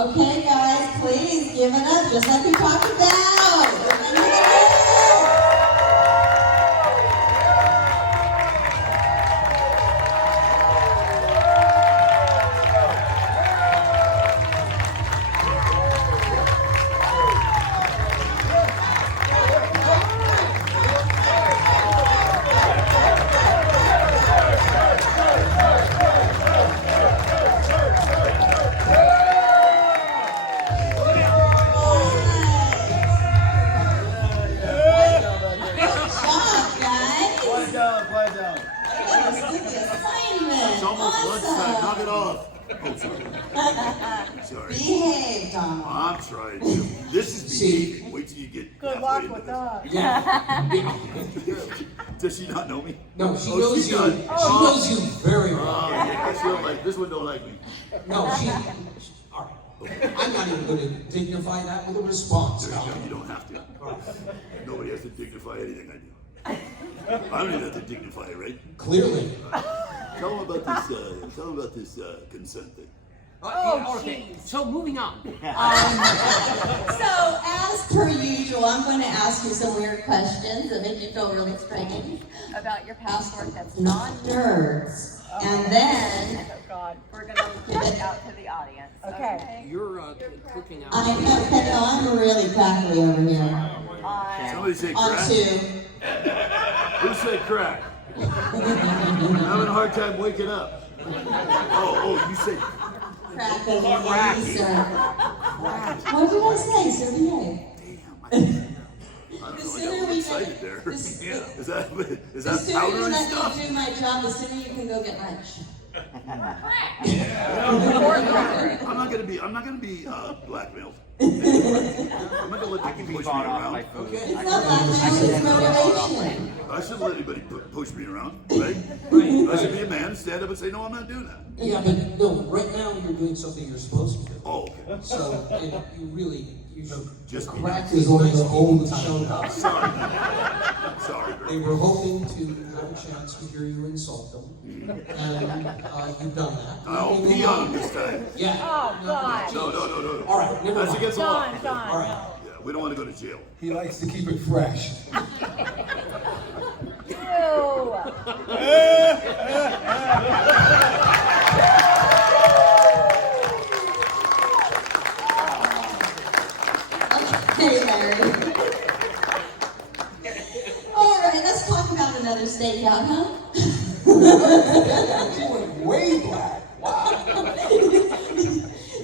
Okay, guys, please give it up, just like we talked about. Behave, Donald. I'm trying to. This is behave. Wait till you get. Good luck with that. Yeah. Does she not know me? No, she knows you. She knows you very well. Yeah, she don't like this one. Don't like me. No, she all right. I'm not even going to dignify that with a response. You don't have to. Nobody has to dignify anything I do. I don't even have to dignify it, right? Clearly. Tell them about this. Tell them about this consent thing. Okay. So moving on. So, as per usual, I'm going to ask you some weird questions that make you feel really strange about your past work that's non-nerds. And then we're going to give it out to the audience. Okay. You're cooking out. I'm really crackly over here. Somebody say On crack. 2. Who said crack? I'm having a hard time waking up. Oh, you said Crack of the sir. What did I say, sir? Behave. I don't know. I got a little excited there. Is that The sooner you powdery let stuff? me do my job, the sooner you can go get lunch. I'm not gonna be blackmailed. I'm not gonna let people push me around. Okay. It's not blackmail, it's motivation. I shouldn't let anybody push me around, right? I should be a man, stand up and say, no, I'm not doing that. Yeah, but no, right now you're doing something you're supposed to do. Oh, okay. So you should Just be crack nice. is only the old shown up. Sorry. Sorry, They girl. were hoping to have a chance to hear you insult them, and you've done that. I'll pee on him this time. Yeah. Oh, God. No. All right, never That's mind. against the law. Don. All right. Yeah, we don't want to go to jail. He likes to keep it fresh. Ew. Okay, Larry. All right, let's talk about another stakeout, huh? She went way black. Wow.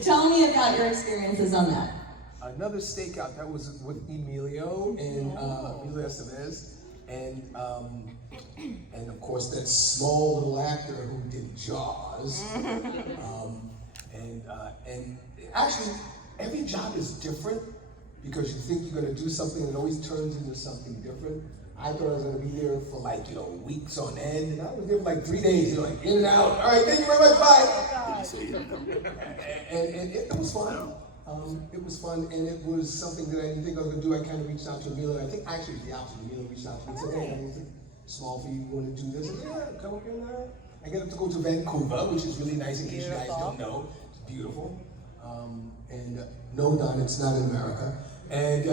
Tell me about your experiences on that. Another stakeout that was with Emilio and Emilio Estevez, and of course that small little actor who did Jaws. And actually, every job is different because you think you're going to do something and it always turns into something different. I thought I was going to be there for weeks on end, and I was there for 3 days, in and out. All right, thank you very much, bye. Did you say it? And it was fun. It was fun, and it was something that I didn't think I was going to do. I kind of reached out to Emilio. I think actually it was the opposite. Emilio reached out to me and said, hey, is it small for you? You want to do this? I said, yeah, come up here now. I get to go to Vancouver, which is really nice in case you guys don't know. It's beautiful. No, Don, it's not in America. And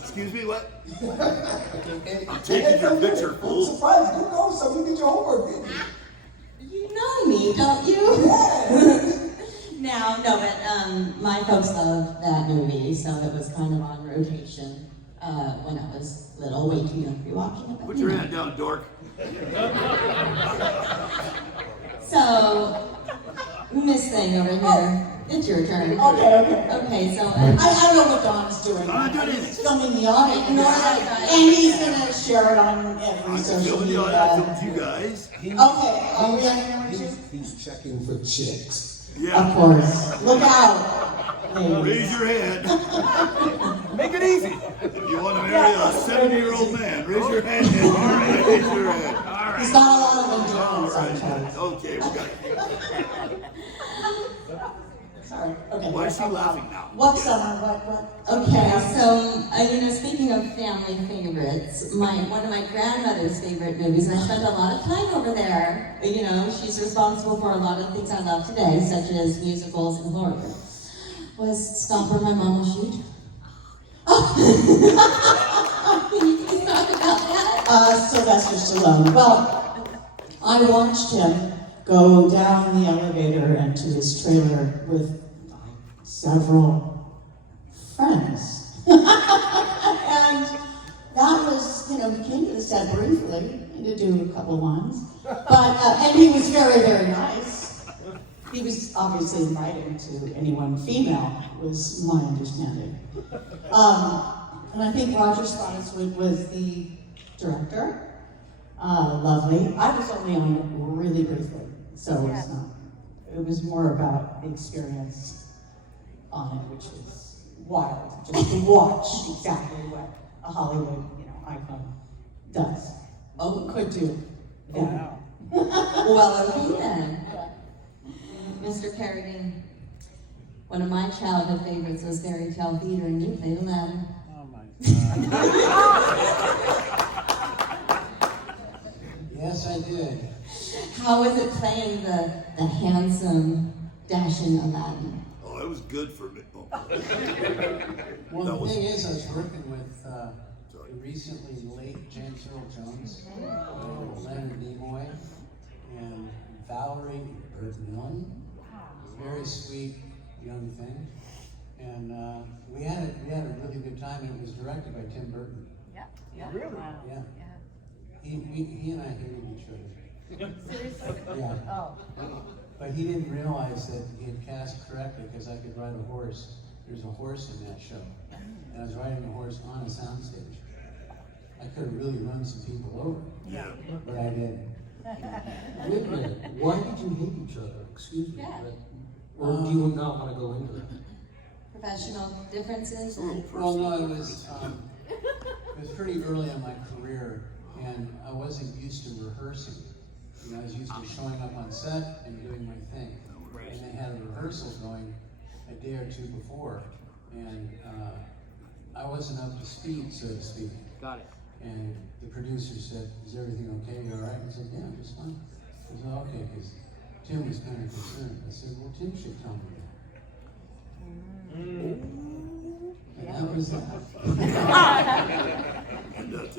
Excuse me, what? and I'm taking your picture, I'm fool. surprised. You know something. You did your homework, didn't you? You know me, don't you? Yeah. No, but my folks love that movie, so it was kind of on rotation when I was little. Way too young to be watching it. But Put your hand down, dork. So, Miss Thing over here, it's your turn. Okay, so I don't know what Don's doing. I'm not doing anything. He's filming the audience. Ignore that. And he's going to share it on every I'm social filming the media. audience. I filmed you guys. Okay, are we on camera too? He's checking for chicks. Yeah. Of course. Look out. ladies. Raise your hand. Make it easy. If you want to marry a 70-year-old man, raise your hand. Raise your hand. All right. There's not a lot of them All doing right. sometimes. Okay, we got it. Sorry. right. Okay. Why is she laughing now? What summer? What? Okay, so speaking of family favorites, one of my grandmother's favorite movies, and I spent a lot of time over there. She's responsible for a lot of things I love today, such as musicals and horror. Was Stop or My Mom Will Shoot? Oh. Can you please talk about that? Sylvester Stallone. Well, I watched him go down the elevator and to his trailer with several friends. And that was, he came to the set briefly to do a couple lines. But, and he was very, very nice. He was obviously invited to anyone female, was my understanding. And I think Roger Spottiswoode was the director. Lovely. I was only on it really briefly, so it was more about the experience on it, which was wild, just to watch exactly what a Hollywood, icon does. Could do. Yeah. Well, okay then. Mr. Carradine, one of my childhood favorites was Fairy Tale Theater, and you played Aladdin. Oh my God. Yes, I did. How was it playing the handsome, dashing Aladdin? Oh, it was good for me. Oh. Well, the thing is, I was working with the recently late James Earl Jones, Leonard Nimoy, and Valerie Bergman. Very sweet young thing, and we had a really good time. And it was directed by Tim Burton. Yeah. Really? Yeah. He and I hated each other. Seriously? Yeah. Oh. But he didn't realize that he had cast correctly because I could ride a horse. There's a horse in that show. And I was riding a horse on a soundstage. I could have really run some people over. Yeah. But I didn't. Wait a minute. Why did you hate each other? Excuse me. Yeah. Or do you not want to go into that? Professional differences? Well, no, it was pretty early in my career, and I wasn't used to rehearsing. I was used to showing up on set and doing my thing. And they had a rehearsal going a day or two before, and I wasn't up to speed, so to speak. Got it. And the producer said, "Is everything okay? You all right?" I said, "Yeah, just fine." I said, "Okay," because Tim was kind of concerned. I said, "Well, Tim should tell me that." And that was that.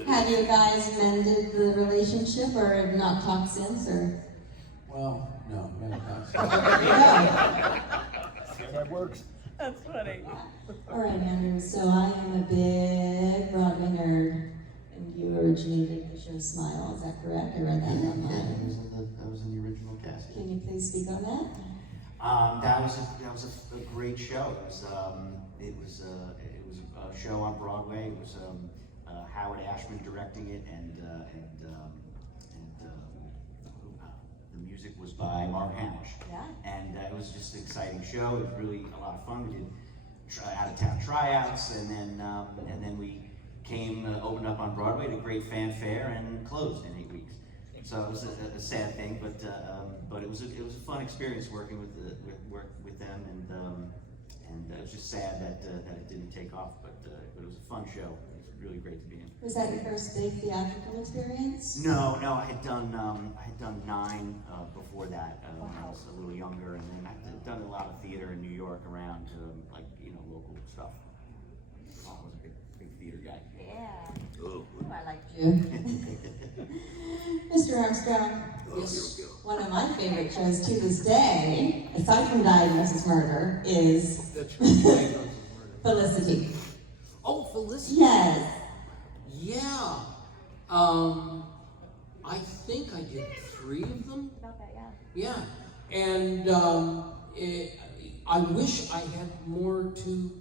Have you guys mended the relationship or have not talked since? Or Well, no, we haven't talked. That works. That's funny. all right, Andrew. So I am a big Broadway nerd, and you originated the show Smile. Is that correct? I read that Yeah, online. that was in the original cast. Can you please speak on that? That was a great show. It was a show on Broadway. It was Howard Ashman directing it, and the music was by Mark Hamish. Yeah. And it was just an exciting show. It was really a lot of fun. We did out-of-town tryouts, and then we opened up on Broadway to great fanfare, and closed in 8 weeks. So it was a sad thing, but it was a fun experience working with them, and it was just sad that it didn't take off. But it was a fun show. It was really great to be in. Was that your first big theatrical experience? No, I had done 9 before that when I was a little younger, and then I've done a lot of theater in New York around local stuff. I was a big theater guy. Yeah. Oh, Oh, I liked you. Mr. Armstrong, yes. one of my favorite shows to this day, aside from Diagnosis Murder, is That's right. Felicity. Oh, Felicity. Yes. Yeah. I think I did 3 of them. About that, Yeah. And I wish I had more to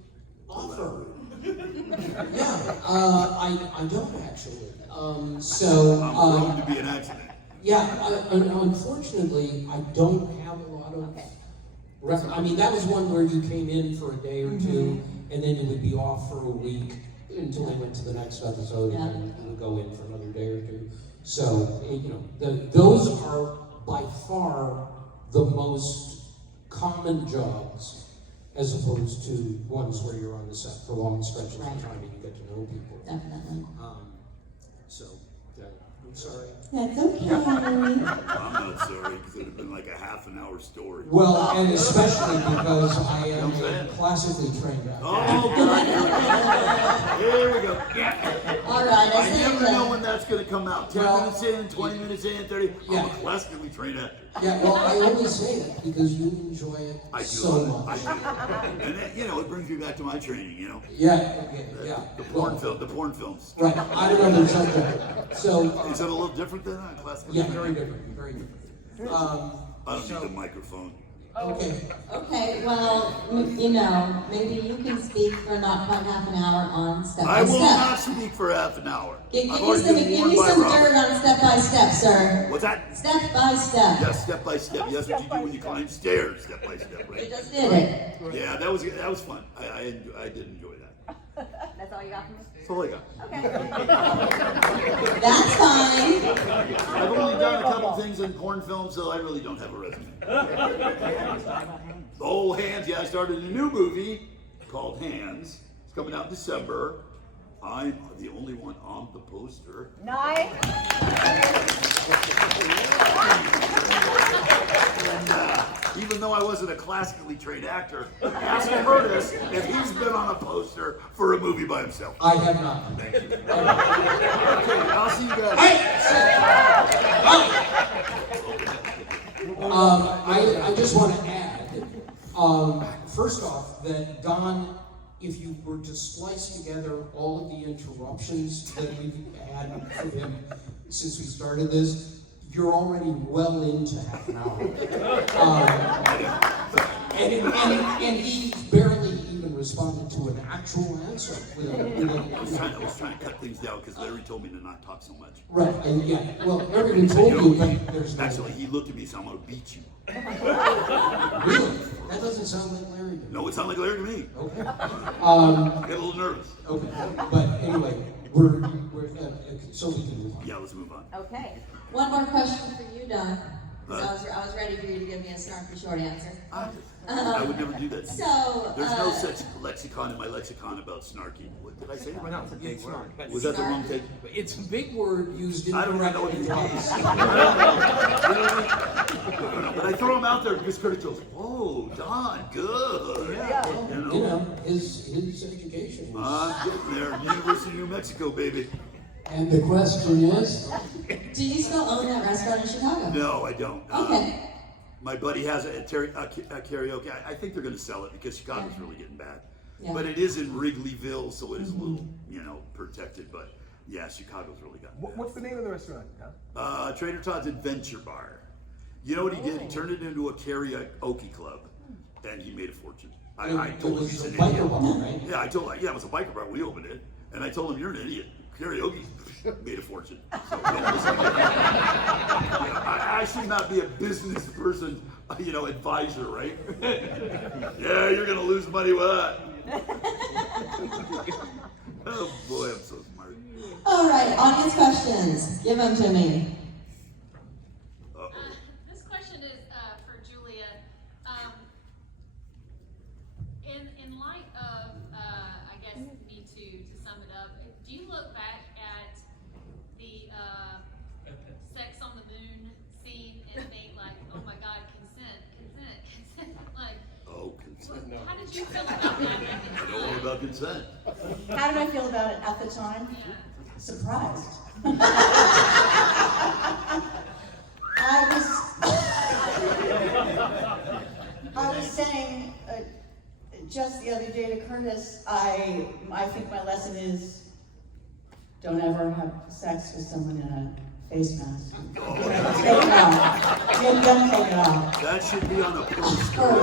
offer. Yeah. I don't actually. I'm going to be an accident. Yeah, unfortunately, I don't have a lot of I mean, that was one where you came in for a day or two, and then you would be off for a week until they went to the next episode, and then you would go in for another day or two. So, those are by far the most common jobs as opposed to ones where you're on the set for long stretches Right. of time and you get to know people. Definitely. So, yeah, I'm sorry. That's okay. I'm not sorry, because it would have been like a half an hour story. Well, and especially because I am Okay. a classically trained actor. Oh, God. Here we go. All right, I I think never know when that's going to come out. 10 Well, minutes in, 20 minutes in, 30. I'm Yeah. a classically trained actor. Yeah, well, I only say that because you enjoy it I do so love much. it. I do. And that, it brings me back to my training, Yeah, okay, yeah. The porn films. Right, I don't know, there's something. So, Is it a little different than a classical? yeah, very different, very different. I don't need the microphone. Okay, Okay, well, maybe you can speak for not quite half an hour on step I by will step. not speak for half an hour. Give I've me already some, been give warned me by some Robert. dirt on step by step, sir. What's that? Step by step. Yes, step by step. Yes, what you do when you climb stairs, step by step, You right? just did it. Yeah, that was fun. I did enjoy that. That's all you got from me? That's all I got. That's fine. I've only done a couple things in porn films, so I really don't have a resume. Oh, Hands, yeah, I started a new movie called Hands. It's coming out in December. I'm the only one on the poster. Nice. And even though I wasn't a classically trained actor, ask Curtis if he's been on a poster for a movie by himself. I have not. Okay, I'll see you guys. I just want to add, first off, that Don, if you were to splice together all of the interruptions that we've had from him since we started this, you're already well into half an hour. And he barely even responded to an actual answer. I was trying to cut things down because Larry told me to not talk so much. Right, and yeah, well, everyone told you, but there's no... Actually, he looked at me and said, I'm going to beat you. Really? That doesn't sound like Larry to me. No, it sounded like Larry to me. Okay. Get a little nervous. Okay, but anyway, we're so we can move on. Yeah, let's move on. Okay. One more question for you, Don. 'Cause Huh? I was ready for you to give me a snarky short answer. I would never do that. So, There's no such lexicon in my lexicon about snarky. What did I say? Well, no, it's a big word. But Was that the wrong take? It's a big word used I don't even know what it incorrectly. means. I don't know. But I throw him out there because Curtis goes, whoa, Don, good. Yeah. You know, his education was... I'm getting there. University of New Mexico, baby. And the question is, do you still own that restaurant in Chicago? No, I don't. Okay. My buddy has a karaoke. I think they're going to sell it because Chicago's really getting bad. Yeah. But it is in Wrigleyville, so it is a little, protected. But yeah, Chicago's really gotten bad. What's the name of the restaurant? Trader Todd's Adventure Bar. You know what he did? He turned it into a karaoke club, and he made a fortune. I told him he's an biker idiot. bar, right? Yeah, I told him, it was a biker bar. We opened it, and I told him, you're an idiot. Karaoke made a fortune. So, I should not be a business person, advisor, right? Yeah, you're gonna lose money with that. Oh boy, I'm so smart. All right, audience questions. Give them to me. This question is for Julia. In light of, I guess, Me Too, to sum it up, do you look back at the sex on the moon scene and think like, oh my God, consent, like, Oh, consent. how did you feel about that? I don't know about consent. How did I feel about it at the time? Yeah. Surprised. I was saying just the other day to Curtis, I think my lesson is don't ever have sex with someone in a face mask. Take it off. Don't take it off. That should be on a poster.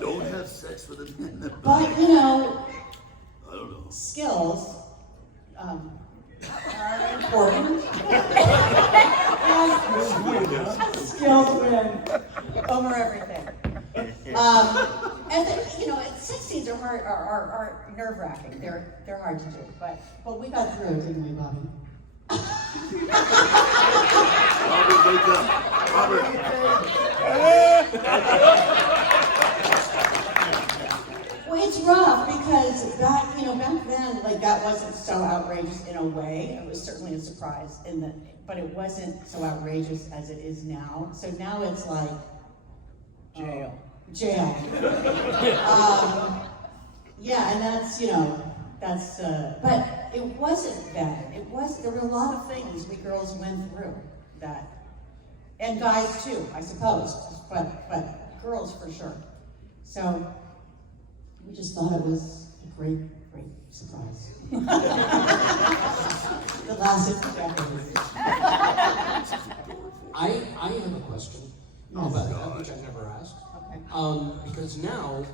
Don't have sex with a man. But I don't know. skills are important. Skills win over everything. And then, sex scenes are hard, are nerve-wracking. They're hard to do, but we got through it, didn't we, Bobby? Robert, wake up. Robert. that wasn't so outrageous in a way. It was certainly a surprise, but it wasn't so outrageous as it is now. So now it's like jail. Yeah, and that's, but it wasn't bad. There were a lot of things we girls went through that, and guys too, I suppose, but girls for sure. So we just thought it was a great surprise. It lasted for decades. I have a question about that, which I never asked. Okay. Because now,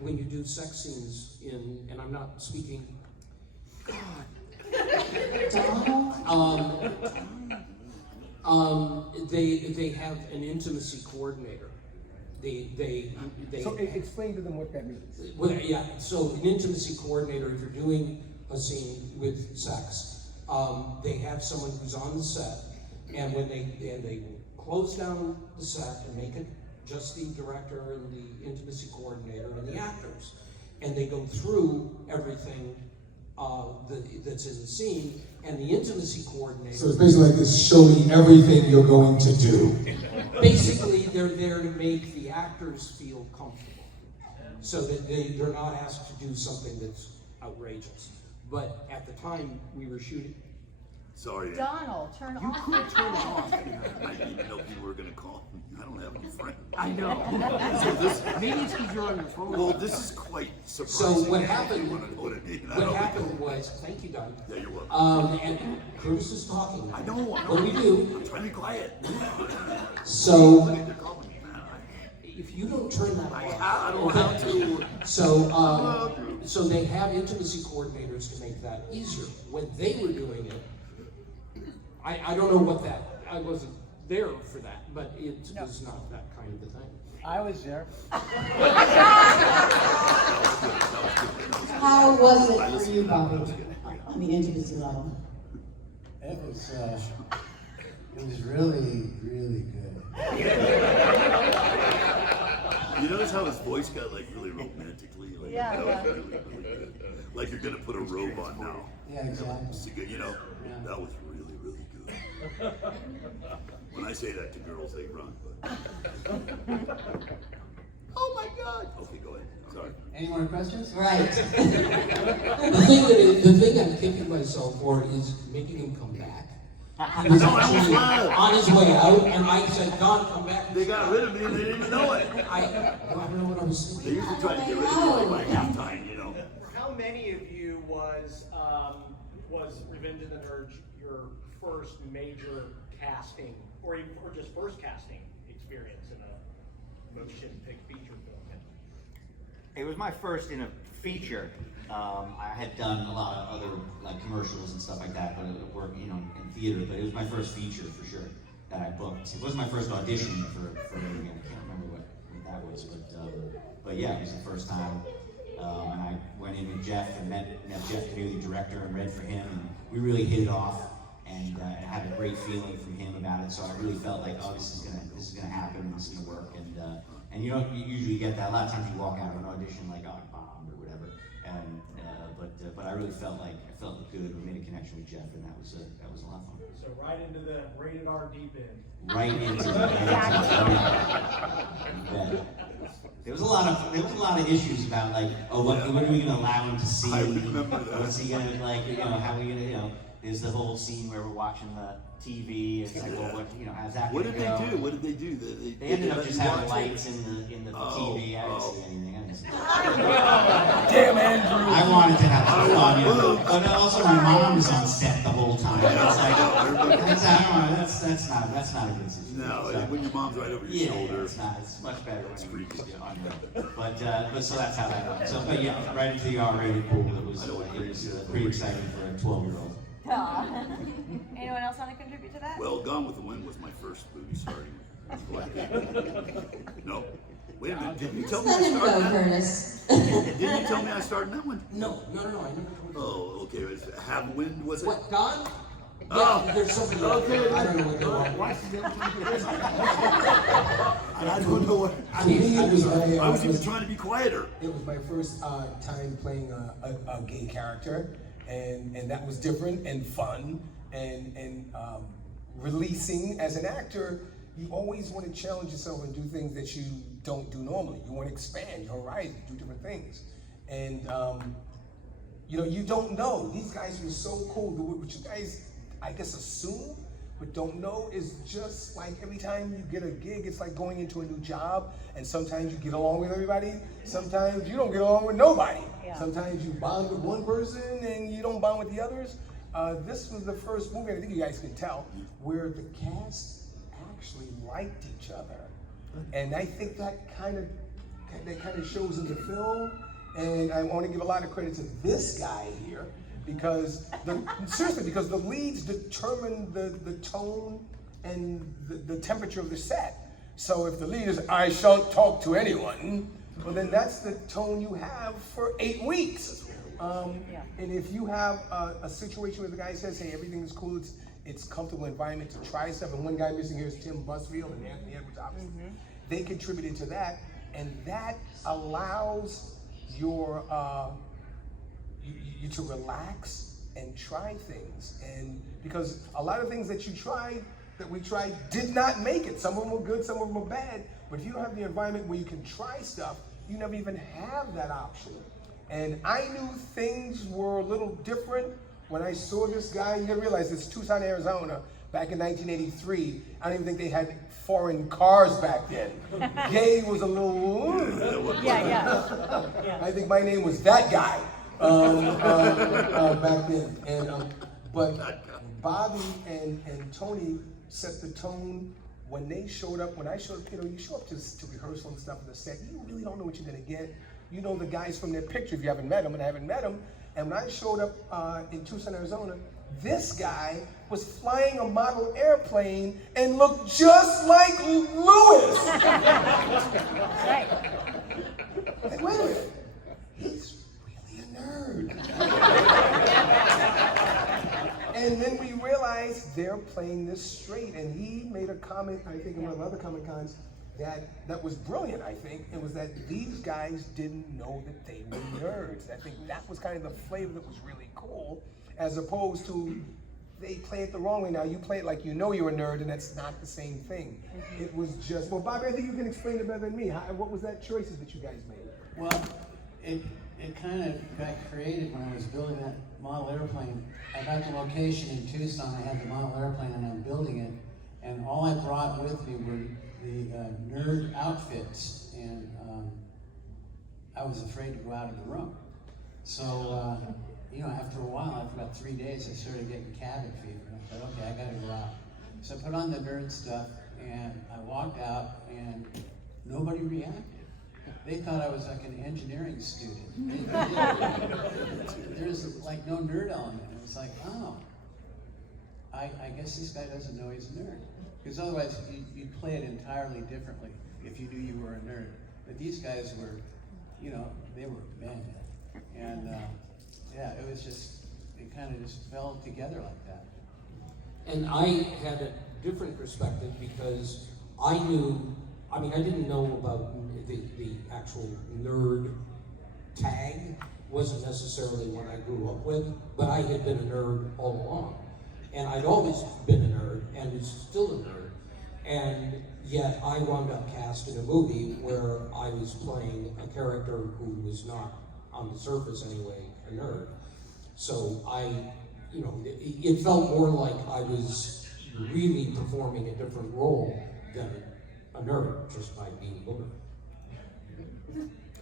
when you do sex scenes and I'm not speaking, they have an intimacy coordinator. So explain to them what that means. Well, yeah, so an intimacy coordinator, if you're doing a scene with sex, they have someone who's on the set, and when they close down the set and make it just the director and the intimacy coordinator and the actors, and they go through everything that's in the scene, and the intimacy coordinator. So it's basically like this: show me everything you're going to do. Basically, they're there to make the actors feel comfortable, so that they're not asked to do something that's outrageous. But at the time we were shooting. Sorry. Donald, turn You off. could turn it off. I didn't know people were gonna call me. I don't have any friends. I know. So this, Maybe it's because you're on your phone. well, this is quite So surprising. what You happened? wanna know what I mean? I What don't- happened was, thank you, Doug. Yeah, you're welcome. And Curtis is talking. I know. What do we do? I'm trying to be quiet. So Look at, they're calling me, man. if you don't turn that off, I don't know how to. So they have intimacy coordinators to make that easier. When they were doing it, I don't know what that, I wasn't there for that, but it was not that kind of a thing. I was there. How was it for you, Bobby, on the intimacy level? It was really, really good. You notice how his voice got like really romantically? Like, Yeah, that yeah. was really, really good. Like you're gonna put a robe on now. Yeah, exactly. It's a good, that was really, really good. When I say that to girls, they run. But... oh my God! Okay, go ahead. Sorry. Any more questions? Right. The thing I'm kicking myself for is making him come back. He was actually on his way out, and I said, Don, come back. They got rid of me and they didn't even know it. I don't know what I was They thinking. usually try to get rid of me like by halftime, How many of you was Revenge of the Nerds your first major casting, or just first casting experience in a motion feature film? It was my first in a feature. I had done a lot of other like commercials and stuff like that, but it worked, in theater. But it was my first feature for sure that I booked. It wasn't my first audition for anything. I can't remember what that was, but yeah, it was the first time. And I went in with Jeff and met Jeff Cassese, the director, and read for him, and we really hit it off. And I had a great feeling from him about it, so I really felt like, oh, this is gonna happen, this is gonna work. And you usually get that. A lot of times you walk out of an audition like, oh, I bombed or whatever. But I really felt good. We made a connection with Jeff, and that was a lot of fun. So right into the rated R deep end. Right into the There was a lot of issues about like, oh, what are we gonna allow him to see? I remember that. What's he gonna like? How are we gonna? There's the whole scene where we're watching the TV. It's like, well, how's that What gonna did go? they do? What did they do? They ended up let just you having watch it? lights in the TV. I didn't see anything. Damn, Andrew. I wanted to have some fun, but also my mom was on set the whole time. It's like, that's not a good situation. No, So- when your mom's right over your yeah, shoulder. it's not. It's much better when you do on her. But so that's how that went. So, but yeah, right into the R-rated pool. It was pretty exciting for a 12-year-old. Anyone else want to contribute to that? Well, Gone with the Wind was my first movie starting. No. Wait a minute, didn't you tell me I Let him started go, that? Curtis. Didn't you tell me I started in that one? No, I never told you. Oh, okay. Have Wind, was it? What, Don? Oh. Yeah, there's something. Okay. I don't know what you're Watch the I don't know what. I mean, I was even trying to be quieter. It was my first time playing a gay character, and that was different and fun and releasing. As an actor, you always want to challenge yourself and do things that you don't do normally. You want to expand your horizon, do different things. And you know, you don't know. These guys were so cool. What you guys, I guess, assume but don't know is just like every time you get a gig, it's like going into a new job, and sometimes you get along with everybody, sometimes you don't get along with nobody. Yeah. Sometimes you bond with one person and you don't bond with the others. This was the first movie, and I think you guys can tell, where the cast actually liked each other. And I think that kind of shows in the film. And I want to give a lot of credit to this guy here, because seriously, because the leads determine the tone and the temperature of the set. So if the lead is, I shan't talk to anyone, well then that's the tone you have for 8 weeks. And if you have a situation where the guy says, hey, everything is cool, it's comfortable environment to try stuff, and one guy missing here is Tim Busfield and Anthony Edwards, obviously. They contributed to that, and that allows you to relax and try things. And because a lot of things that we tried did not make it. Some of them were good, some of them were bad. But if you don't have the environment where you can try stuff, you never even have that option. And I knew things were a little different when I saw this guy. You gotta realize it's Tucson, Arizona, back in 1983. I don't even think they had foreign cars back then. Gay was a little, Yeah. I think my name was that guy back then. And but Bobby and Tony set the tone when they showed up. When I showed up, you know, you show up to rehearsal and stuff on the set, you really don't know what you're gonna get. You know the guys from their picture if you haven't met them, and I haven't met them. And when I showed up in Tucson, Arizona, this guy was flying a model airplane and looked just like Lewis. Right. Like, wait a minute, he's really a nerd. And then we realized they're playing this straight, and he made a comment, I think in one of the other Comic Cons, that was brilliant, I think. It was that these guys didn't know that they were nerds. I think that was kind of the flavor that was really cool, as opposed to they play it the wrong way. Now you play it like you know you're a nerd, and that's not the same thing. It was just, well, Bobby, I think you can explain it better than me. What was that choices that you guys made? Well, it kind of got created when I was building that model airplane. I got the location in Tucson, I had the model airplane, and I'm building it, and all I brought with me were the nerd outfits, and I was afraid to go out of the room. So, you know, after a while, after about 3 days, I started getting cabin fever. And I thought, okay, I gotta go out. So I put on the nerd stuff, and I walked out, and nobody reacted. They thought I was like an engineering student. There's like no nerd element. It was like, oh, I guess this guy doesn't know he's a nerd. Because otherwise, you'd play it entirely differently if you knew you were a nerd. But these guys were, you know, they were men. And yeah, it was just, it kind of just fell together like that. And I had a different perspective because I knew, I mean, I didn't know about the actual nerd tag. Wasn't necessarily what I grew up with, but I had been a nerd all along. And I'd always been a nerd, and was still a nerd. And yet I wound up cast in a movie where I was playing a character who was not, on the surface anyway, a nerd. So you know, it felt more like I was really performing a different role than a nerd, just by being a nerd.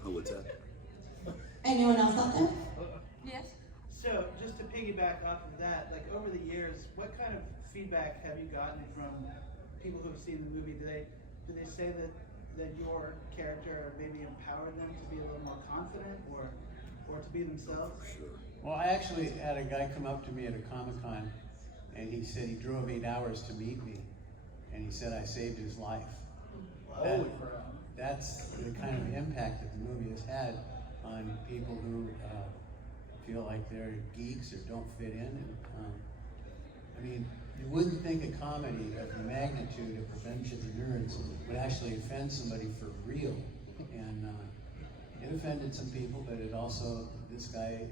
Oh, what's that? Anyone else out there? Yes? So, just to piggyback off of that, like over the years, what kind of feedback have you gotten from people who have seen the movie? Do they say that your character maybe empowered them to be a little more confident or to be themselves? Sure. Well, I actually had a guy come up to me at a Comic-Con, and he said he drove 8 hours to meet me, and he said I saved his life. Holy crap. That's the kind of impact that the movie has had on people who feel like they're geeks or don't fit in. And, I mean, you wouldn't think a comedy of the magnitude of Revenge of the Nerds would actually offend somebody for real. And it offended some people, but it also, this guy,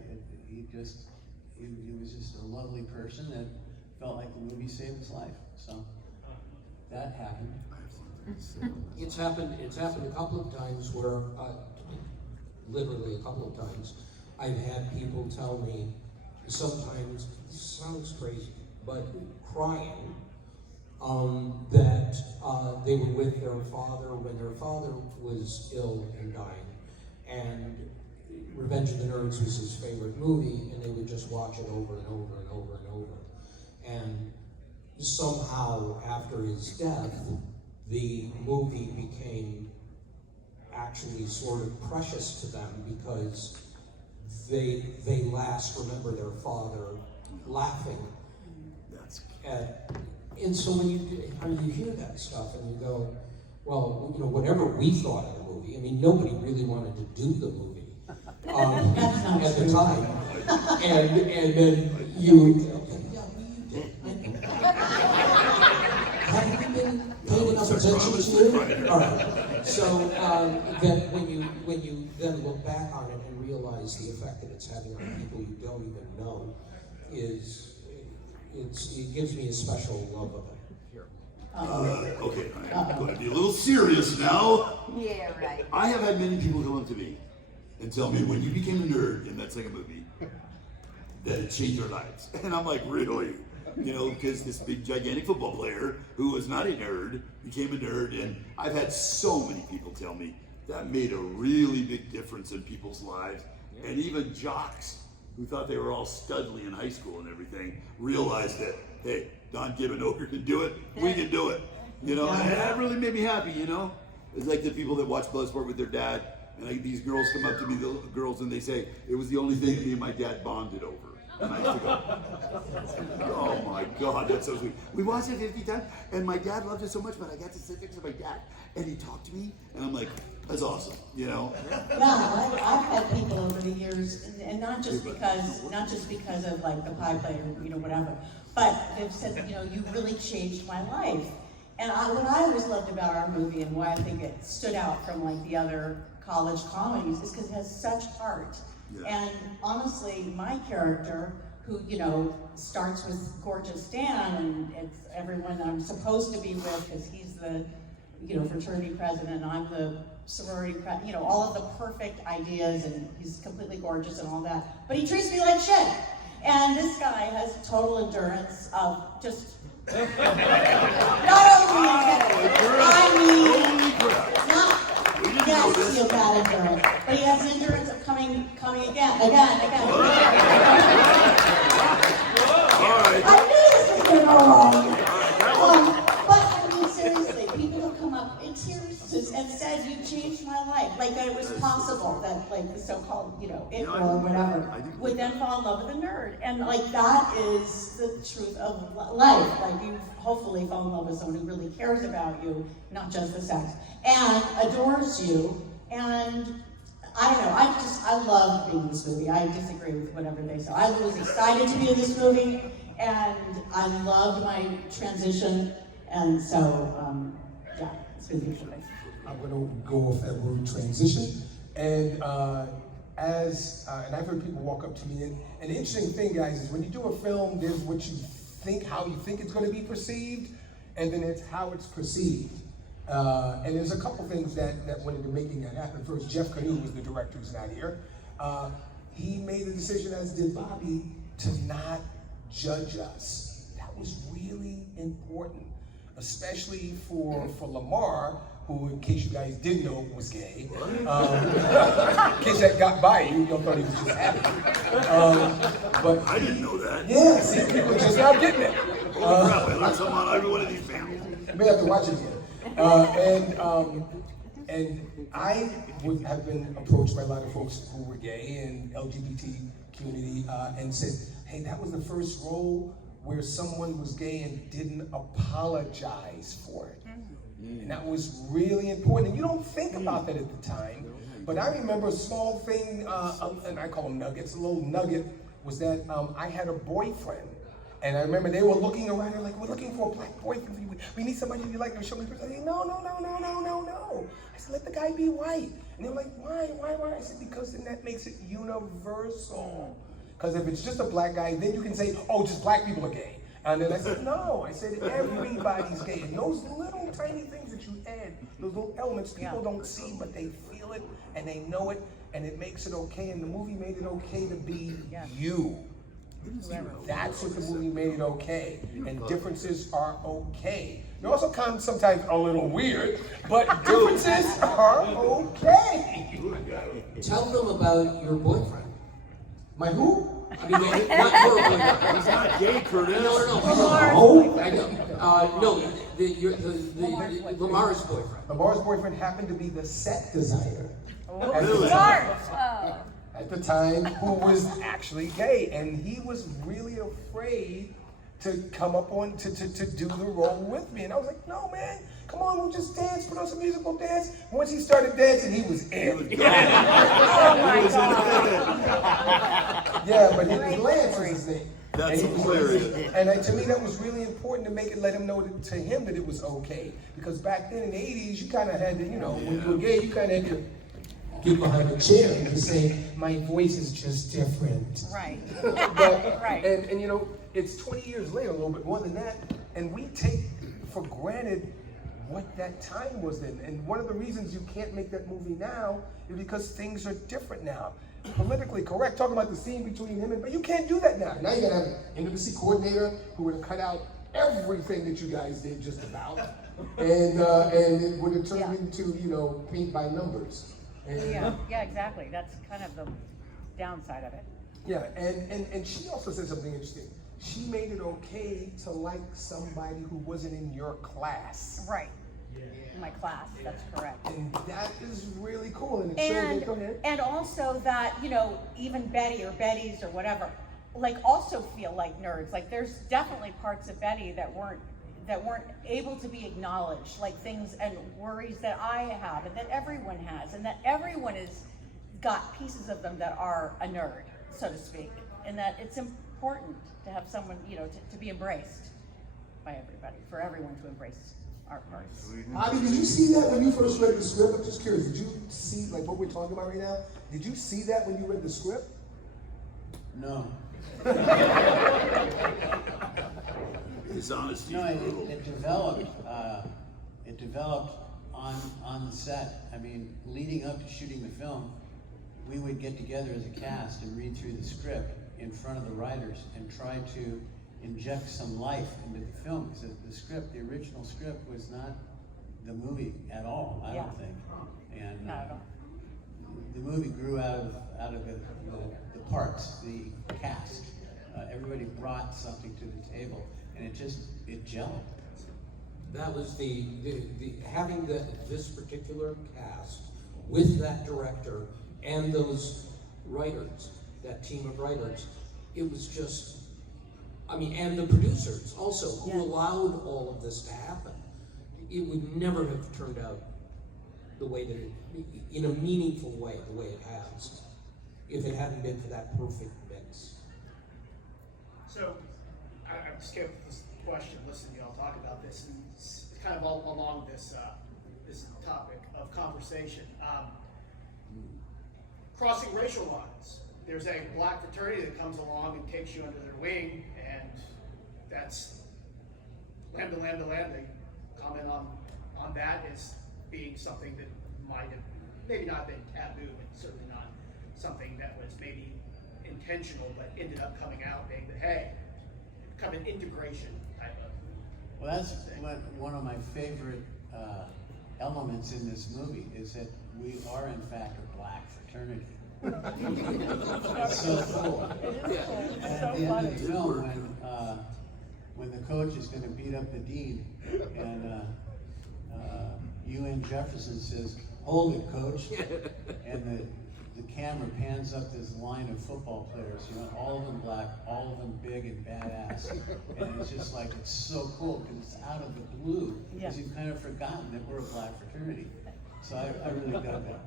he was just a lovely person that felt like the movie saved his life. So that happened. It's happened a couple of times where, literally a couple of times, I've had people tell me, sometimes, this sounds crazy, but crying, that they were with their father when their father was ill and dying, and Revenge of the Nerds was his favorite movie, and they would just watch it over and over and over and over. And somehow, after his death, the movie became actually sort of precious to them because they last remember their father laughing. And so when you hear that stuff and you go, well, whatever we thought of the movie, I mean, nobody really wanted to do the movie at the time. And then you, have you been paying enough attention to it? All right. So that when you then look back on it and realize the effect that it's having on people you don't even know, it gives me a special love of it. Okay, I'm going to be a little serious now. Yeah, right. I have had many people come up to me and tell me when you became a nerd in that second movie, that it changed their lives. And I'm like, really? Because this big gigantic football player who was not a nerd became a nerd, and I've had so many people tell me that made a really big difference in people's lives. And even jocks who thought they were all studly in high school and everything realized that, hey, Don Gibb and Ogre can do it, we can do it. And that really made me happy, It's like the people that watch Bloodsport with their dad, and these girls come up to me, the girls, and they say, it was the only thing me and my dad bonded over. And I used to go, oh my God, that's so sweet. We watched it 50 times, and my dad loved it so much, but I got to sit next to my dad, and he talked to me, and I'm like, that's awesome, Yeah, I've had people over the years, and not just because of like the pie player, whatever, but they've said, you really changed my life. And what I always loved about our movie and why I think it stood out from like the other college comedies is because it has such heart. Yeah. And honestly, my character, who, starts with gorgeous Dan, and it's everyone I'm supposed to be with because he's the, fraternity president, and I'm the sorority president, all of the perfect ideas, and he's completely gorgeous and all that. But he treats me like shit. And this guy has total endurance of just, not only yes, he has bad endurance, but he has the endurance of coming again. I knew this was going to go wrong. But I mean, seriously, people have come up in tears and said, you changed my life. Like that it was possible that like the so-called, it girl or whatever would then fall in love with a nerd. And like that is the truth of life. Like you hopefully fall in love with someone who really cares about you, not just the sex, and adores you. And I don't know, I loved being in this movie. I disagree with whatever they say. I was excited to be in this movie, and I loved my transition, and so, yeah, it's been beautiful. I'm going to go off that word transition, and and I've heard people walk up to me, and the interesting thing, guys, is when you do a film, there's what you think, how you think it's going to be perceived, and then it's how it's perceived. And there's a couple things that went into making that happen. First, Jeff Canoe was the director who's not here. He made the decision, as did Bobby, to not judge us. That was really important, especially for Lamar, who, in case you guys didn't know, was gay. In case that got by you, you thought he was just happy. But I didn't know that. Yeah, see, people are just not getting it. Holy crap, I learned something on every one of these families. You may have to watch it again. And I would have been approached by a lot of folks who were gay and LGBT community and said, hey, that was the first role where someone was gay and didn't apologize for it. And that was really important. And you don't think about that at the time, but I remember a small thing, and I call them nuggets, a little nugget, was that I had a boyfriend. And I remember they were looking around, they're like, we're looking for a black boyfriend. We need somebody you like to show me. I said, no. I said, let the guy be white. And they were like, why? I said, because then that makes it universal. Because if it's just a black guy, then you can say, oh, just black people are gay. And then I said, no, I said everybody's gay. And those little tiny things that you add, those little elements, people don't see, but they feel it and they know it, and it makes it okay. And the movie made it okay to be you. That's what the movie made it okay. And differences are okay. They're also kind of sometimes a little weird, but differences are okay. Tell them about your boyfriend. My who? I mean, not your boyfriend. He's not gay, Curtis. No. I know. No, Lamar's boyfriend. Lamar's boyfriend happened to be the set designer. Really? At the time, who was actually gay, and he was really afraid to come up on to do the role with me. And I was like, no, man, come on, we'll just dance, put on some music, we'll dance. Once he started dancing, he was in. Oh my God. Yeah, but Lance was his name. That's hilarious. And to me, that was really important to let him know to him that it was okay. Because back then in the 80s, you kind of had to, when you were gay, you kind of had to get behind the chair and say, my voice is just different. Right. But, Right. And it's 20 years later, a little bit more than that, and we take for granted what that time was then. And one of the reasons you can't make that movie now is because things are different now. Politically correct, talking about the scene between him but you can't do that now. Now you gotta have an intimacy coordinator who would have cut out everything that you guys did just about. And it would have turned into, paint by numbers. And, Yeah, exactly. That's kind of the downside of it. Yeah, and she also said something interesting. She made it okay to like somebody who wasn't in your class. Right. In my class, that's correct. And that is really cool. And it shows go ahead. And also that, even Betty or Betty's or whatever, also feel like nerds. Like there's definitely parts of Betty that weren't able to be acknowledged, like things and worries that I have and that everyone has, and that everyone has got pieces of them that are a nerd, so to speak, and that it's important to have someone, to be embraced by everybody, for everyone to embrace our parts. Bobby, did you see that when you first read the script? I'm just curious, did you see what we're talking about right now? Did you see that when you read the script? No. His honesty. No, it developed. It developed on the set. I mean, leading up to shooting the film, we would get together as a cast and read through the script in front of the writers and try to inject some life into the film. Because the original script was not the movie at all. I don't think. And Not at all. the movie grew out of the parts, the cast. Everybody brought something to the table, and it gelled. That was the having this particular cast with that director and those writers, that team of writers. It was just, and the producers also who allowed all of this to happen. It would never have turned out the way that in a meaningful way, the way it has, if it hadn't been for that perfect mix. So, I'm skipped this question, listening to y'all talk about this, and it's kind of all along this topic of conversation. Crossing racial lines. There's a black fraternity that comes along and takes you under their wing, and that's lambda, lambda, lambda. Comment on that as being something that might have maybe not been taboo, and certainly not something that was maybe intentional, but ended up coming out being that, hey, kind of an integration type of. Well, that's one of my favorite elements in this movie is that we are in fact a black fraternity. It's so cool. It is cool. It's And so at the end funny. of the film, when the coach is going to beat up the dean, and UN Jefferson says, "Hold it, coach," and the camera pans up this line of football players, all of them black, all of them big and badass, and it's just like, it's so cool because it's out of the blue, because you've kind of forgotten that we're a black fraternity. So I really dug that.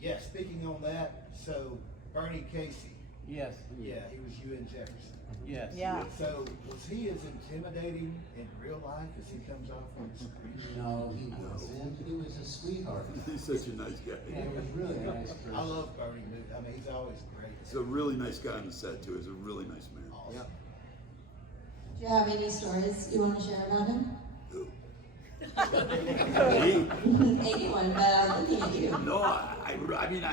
Yeah, speaking on that, so Bernie Casey, Yes. Yeah, he was UN Jefferson. Yes. Yeah. So was he as intimidating in real life as he comes off on the screen? No, he wasn't. He was a sweetheart. He's such a nice guy. Yeah, he was really a nice person. I love Bernie. I mean, he's always great. He's a really nice guy on the set too. He's a really nice man. Awesome. Do you have any stories you want to share about him? Who? Anyone, but I was looking at you. No, I mean,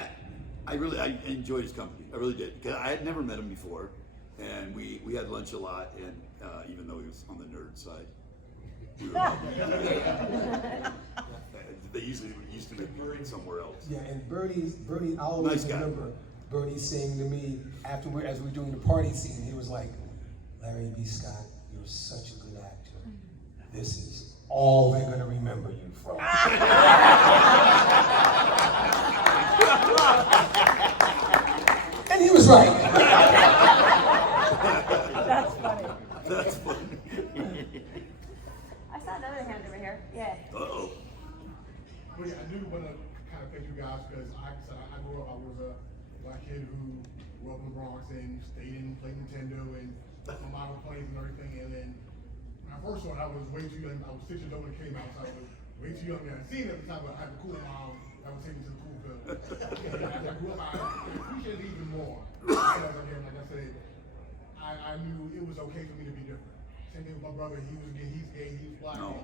I really enjoyed his company. I really did. 'Cause I had never met him before, and we had lunch a lot. And even though he was on the nerd side, we were they used to make me somewhere else. Yeah, and Bernie, I always Nice guy. remember Bernie saying to me as we were doing the party scene, he was like, "Larry B. Scott, you're such a good actor. This is all they're gonna remember you from." And he was right. That's funny. That's funny. I saw another hand over here. Yeah. Uh-oh. Well, yeah, I do want to kind of thank you guys because I grew up, I was a black kid who grew up in the Bronx and stayed in, played Nintendo and my mom was playing and everything. And then when I first saw it, I was way too young. I was 6 years old when it came out, so I was way too young. And I seen it at the time, but I had a cool mom that would take me to the cool film. And as I grew up, I appreciated it even more. Because again, like I said, I knew it was okay for me to be different. Same thing with my brother. He's gay, he's black. No.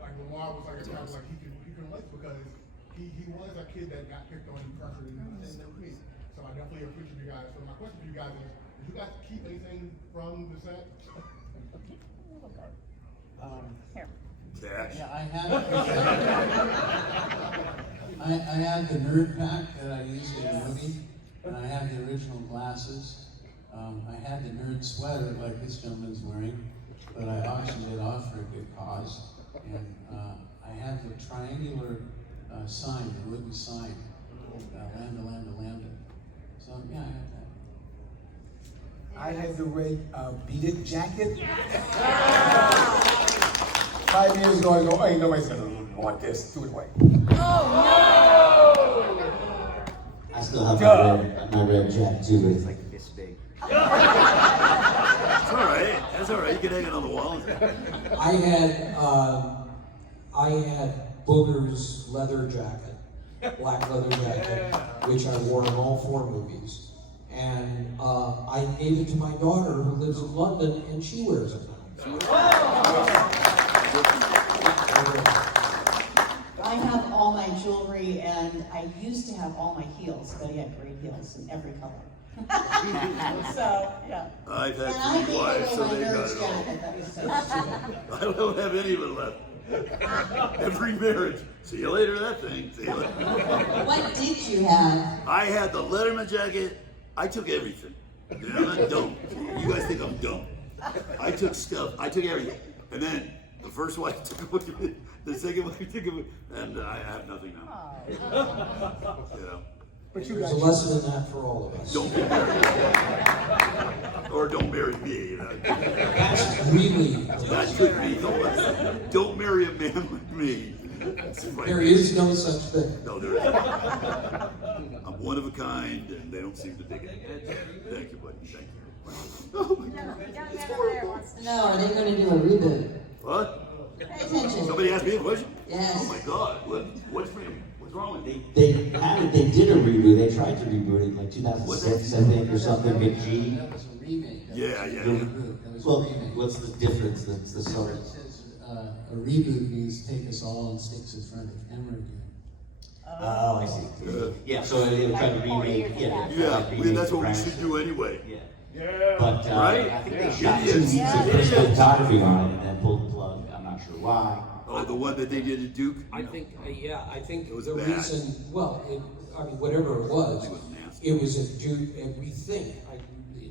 Like Lamar was like a kind of like he can relate because he was a kid that got picked on and pressured and me. So I definitely appreciate you guys. So my question for you guys is, did you guys keep anything from the set? Here. Cash. Yeah, I had the nerd pack that I used in the movie, and I had the original glasses. I had the nerd sweater like this gentleman's wearing, but I auctioned it off for a good cause. And I had the triangular sign, the wooden sign, Lambda, Lambda, Lambda. So yeah, I had that. I had the red Beat It jacket. 5 years ago, I go, hey, nobody's gonna want this. Do it away. I still have my red jacket too, but it's like this big. That's all right. That's all right. You can hang it on the wall. I had Booger's leather jacket, black leather jacket, which I wore in all 4 movies. And I gave it to my daughter who lives in London, and she wears it now. I have all my jewelry, and I used to have all my heels, but I had great heels in every color. So, yeah. I've had And I 3 gave wives, so away they my got nerd's it all. jacket, that was so stupid. I don't have any of it left. Every marriage. See you later, that thing. See you later. What did you have? I had the Letterman jacket. I took everything. You know, I'm not dumb. You guys think I'm dumb. I took stuff. I took everything. And then the first wife took away, the second wife took away, and I have nothing now. You know. But you There's guys, a lesson in that for all of us. Don't be married. Or don't marry me. You know. That's really That could be the lesson. Don't marry a man like me. There is no such thing. No, there isn't. I'm one of a kind, and they don't seem to dig it. Thank you, buddy. Thank you. Oh my God. It's horrible. No, are they going to do a reboot? What? Pay attention. Somebody asked me a question? Yes. Oh my God. What's wrong with me? They did a reboot. They tried to reboot it in like 2006, I think, or something. McGee. That was a remake. Yeah. That was Well, a remake. what's the difference? The story. It says a reboot means take us all and sticks in front of the camera again. Oh, I see. Yeah, so they were trying to remake. Yeah, that's what we should do anyway. Yeah. Yeah. But Right? I think they shot 2 Idiots. weeks of first photography on it and then pulled the plug. I'm not sure why. Oh, the one that they did at Duke? I think It was the bad. reason, whatever it was, It was nasty. it was at Duke, and we think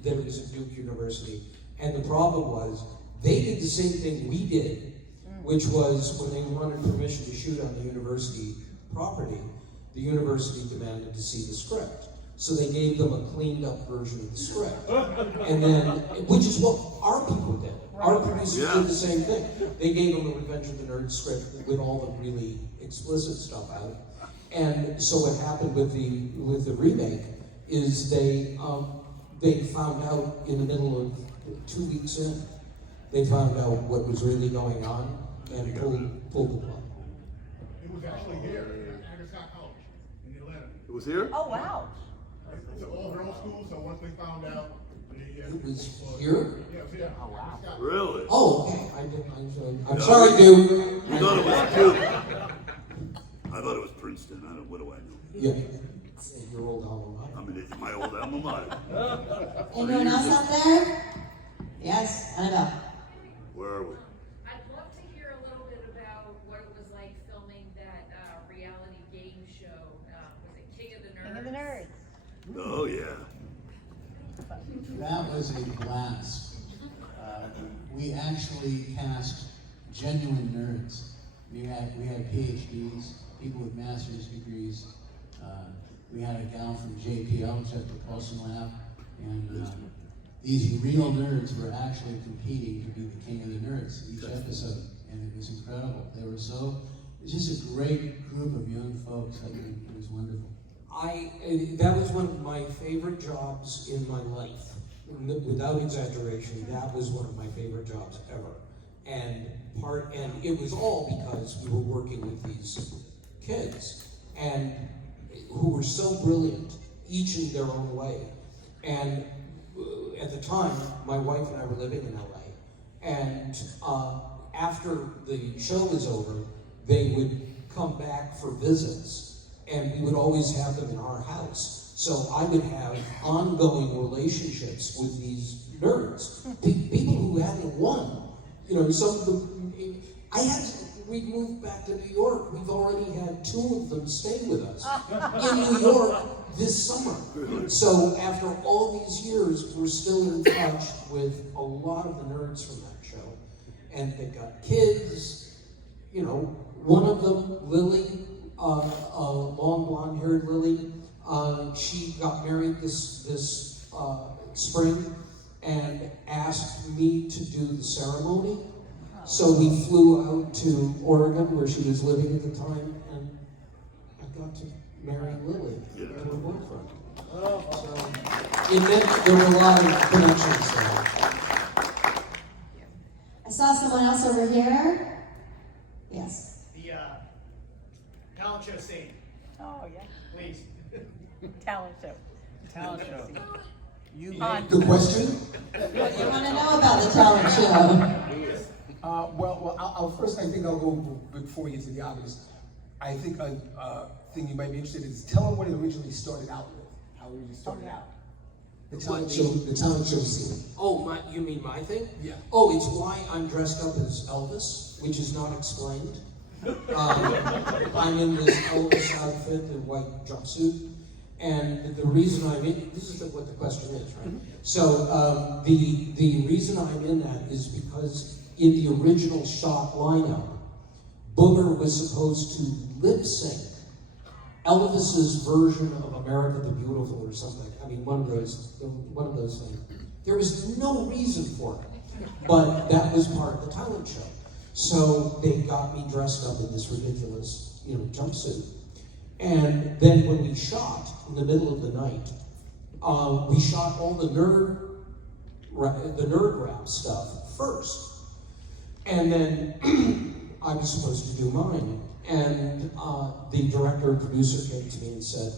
that it was at Duke University. And the problem was, they did the same thing we did, which was when they wanted permission to shoot on the university property, the university demanded to see the script. So they gave them a cleaned up version of the script. And then, which is what our people did. Our producers Yeah. did the same thing. They gave them a Revenge of the Nerds script with all the really explicit stuff out. And so what happened with the remake is they they found out in the middle of 2 weeks in, they found out what was really going on and pulled the plug. It was actually here at Scott College in Atlanta. It was here? Oh, wow. It's an all-girls school, so once they found out, It was here? Yeah, it was here. Oh, wow. Really? Oh, okay. I'm sorry, dude. You thought it was Duke. I thought it was Princeton. What do I know? Yeah. Your old alma mater. I mean, it's my old alma mater. Anyone else out there? Yes, Annabelle. Where are we? I'd love to hear a little bit about what it was like filming that reality game show. Was it King of the Nerds? King of the Nerds. Oh, yeah. That was a blast. We actually cast genuine nerds. We had PhDs, people with master's degrees. We had a gal from JPL, Jet Propulsion Lab, and these real nerds were actually competing to be the king of the nerds each episode, and it was incredible. It was just a great group of young folks. I mean, it was wonderful. That was one of my favorite jobs in my life. Without exaggeration, that was one of my favorite jobs ever. And it was all because we were working with these kids and who were so brilliant, each in their own way. And at the time, my wife and I were living in LA. And after the show was over, they would come back for visits, and we would always have them in our house. So I would have ongoing relationships with these nerds, people who hadn't won. You know, some of them, we've moved back to New York. We've already had 2 of them stay with us in New York this summer. So after all these years, we're still in touch with a lot of the nerds from that show. And they've got kids, you know, one of them, Lily, long blonde-haired Lily, she got married this spring and asked me to do the ceremony. So we flew out to Oregon, where she was living at the time, and I got to marry Lily, her boyfriend. So it meant there were a lot of connections there. I saw someone else over here. Yes. The talent show scene. Oh, yeah. Please. Talent show. Talent show. The question? What do you want to know about the talent show? I'll first, I think I'll go before we get to the obvious. I think a thing you might be interested in is tell them what it originally started out with. How it originally started out. The talent show scene. Oh, you mean my thing? Yeah. Oh, it's why I'm dressed up as Elvis, which is not explained. I'm in this Elvis outfit and white jumpsuit. And the reason I'm in, this is what the question is, right? So the reason I'm in that is because in the original shot lineup, Booger was supposed to lip sync Elvis's version of America the Beautiful or something. I mean, one of those things. There was no reason for it, but that was part of the talent show. So they got me dressed up in this ridiculous, jumpsuit. And then when we shot in the middle of the night, we shot all the nerd rap stuff first. And then I was supposed to do mine. And the director and producer came to me and said,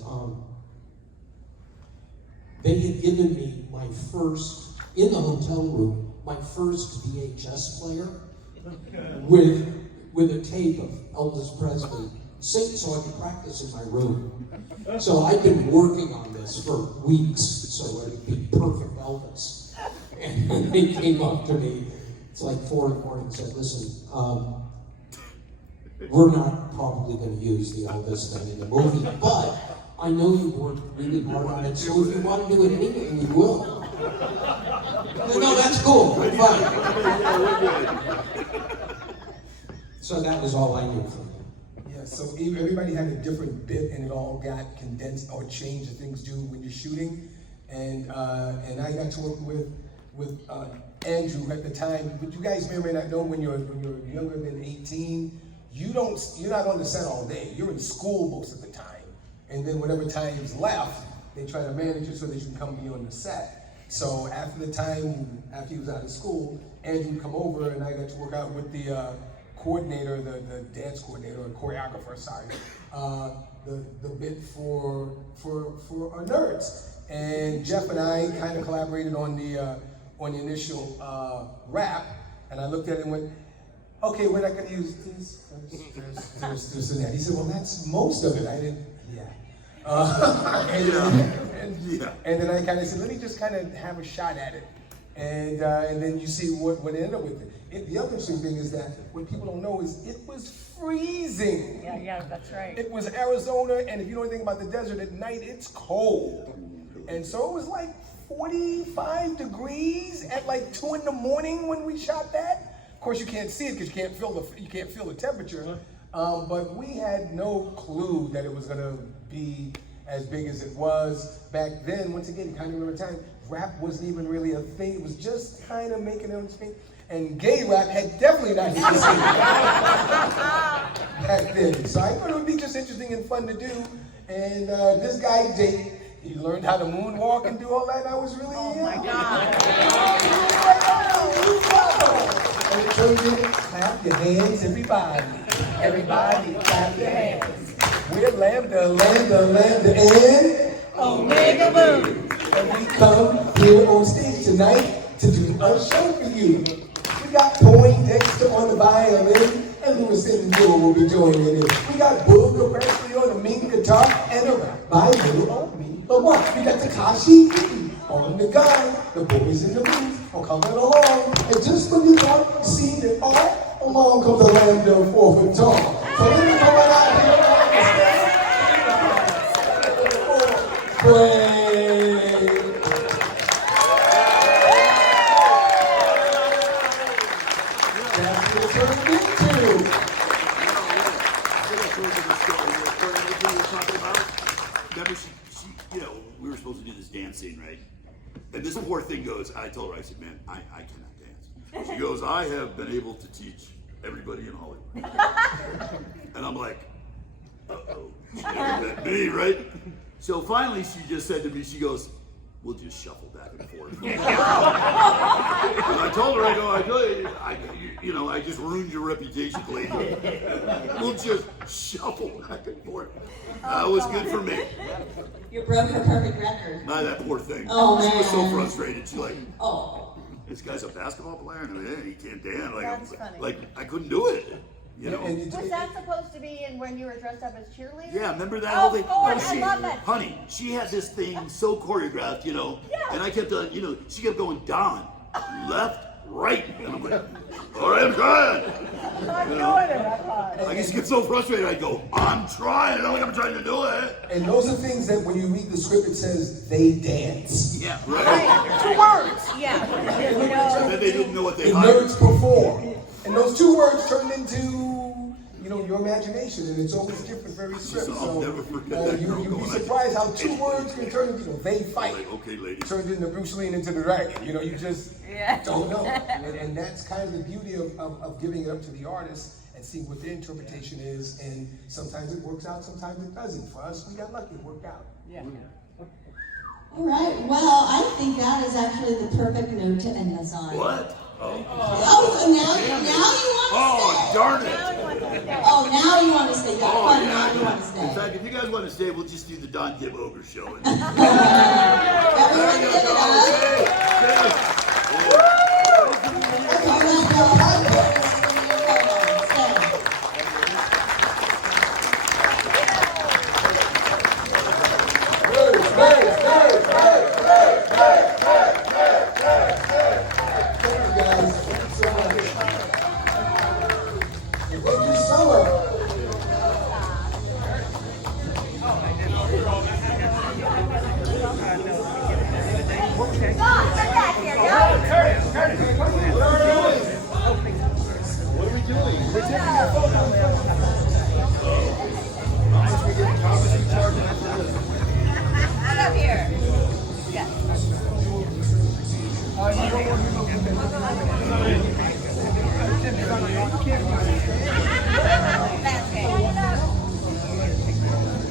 they had given me my first, in the hotel room, my first VHS player with a tape of Elvis Presley singing so I could practice in my room. So I'd been working on this for weeks so it would be perfect Elvis. And then they came up to me, it's like 4 in the morning, and said, listen, we're not probably going to use the Elvis thing in the movie, but I know you worked really hard on it, so if you want to do it anyway, we will. No, that's cool, we're fine. So that was all I knew from him. Yeah, so everybody had a different bit, and it all got condensed or changed as things do when you're shooting. And I got to work with Andrew at the time. But you guys may or may not know when you're younger than 18, you're not on the set all day. You're in school most of the time. And then whatever time is left, they try to manage it so that you can come be on the set. So after the time, after he was out of school, Andrew would come over and I got to work out with the coordinator, the dance coordinator, or choreographer, sorry, the bit for our nerds. And Jeff and I kind of collaborated on the initial rap, and I looked at it and went, okay, we're not gonna use this and that. He said, well, that's most of it. I didn't, yeah. And then I kind of said, let me just kind of have a shot at it. And then you see what ended up with it. The other interesting thing is that what people don't know is it was freezing. Yeah, that's right. It was Arizona, and if you know anything about the desert, at night it's cold. And so it was like 45 degrees at like 2 in the morning when we shot that. Of course, you can't see it because you can't feel the temperature. But we had no clue that it was gonna be as big as it was back then. Once again, kind of remember time, rap wasn't even really a thing. It was just kind of making its thing. And gay rap had definitely not hit the scene back then. So I thought it would be just interesting and fun to do. And this guy, Jake, he learned how to moonwalk and do all that. And I was really, Oh my God. And it turned into clap your hands, everybody. Everybody, clap your hands. We're Lambda, and Omega Boom. And we come here on stage tonight to do a show for you. We got Poindexter on the violin, and Louis and Joe will be joining in. We got Booger Presley on the mean guitar, and a rap by little old me. But what? We got Takashi on the gun, the boys in the booth are coming along. And just when you thought you seen it all, along comes the Lambda 4 foot tall. So let me come on out here on the stage. Pray. That's what it turned into. Remember, you know, we were supposed to do this dance scene, right? And this poor thing goes, I told her, I said, man, I cannot dance. She goes, I have been able to teach everybody in Hollywood. And I'm like, uh-oh, me, right? So finally she just said to me, she goes, we'll just shuffle back and forth. And I told her, I just ruined your reputation, lady. We'll just shuffle back and forth. That was good for me. You broke her perfect record. Not that poor thing. Oh, She was so man. frustrated. She's like, Oh. this guy's a basketball player and he can't dance. That's funny. Like I couldn't do it. You know? Was that supposed to be in when you were dressed up as cheerleaders? Yeah, remember that whole thing? Of course, Oh, I love that. Honey, she had this thing so choreographed, you know, and I kept on, she kept going down, left, right, and I'm like, all right, I'm trying. I'm doing it, I thought. I used to get so frustrated, I'd go, I'm trying, I don't think I'm trying to do it. And those are things that when you read the script, it says they dance. Yeah, right. 2 words. Yeah. And then they didn't know what they The hired. nerds perform. And those 2 words turned into, your imagination, and it's always different for every script. So I'll never forget that girl You'd be going, surprised how 2 words can turn into, they fight. Like, okay, lady. Turned into Bruce Lee into the dragon. You just don't know. And that's kind of the beauty of giving it up to the artist and seeing what their interpretation is. And sometimes it works out, sometimes it doesn't. For us, we got lucky, it worked out. Yeah. All right. Well, I think that is actually the perfect note to end us on. What? Oh. Oh, so now you want to stay? Darn it. Oh, now you want to stay. Yeah, fun. Now you want to In stay. fact, if you guys want to stay, we'll just do the Don Gibb Ogre show. Everyone give it up.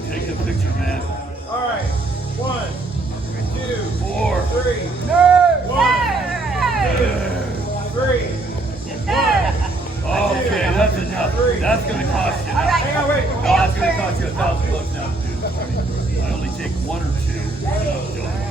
Take a picture, man. All right, 1, 2, 4, 3. No! take one or two, and I was done.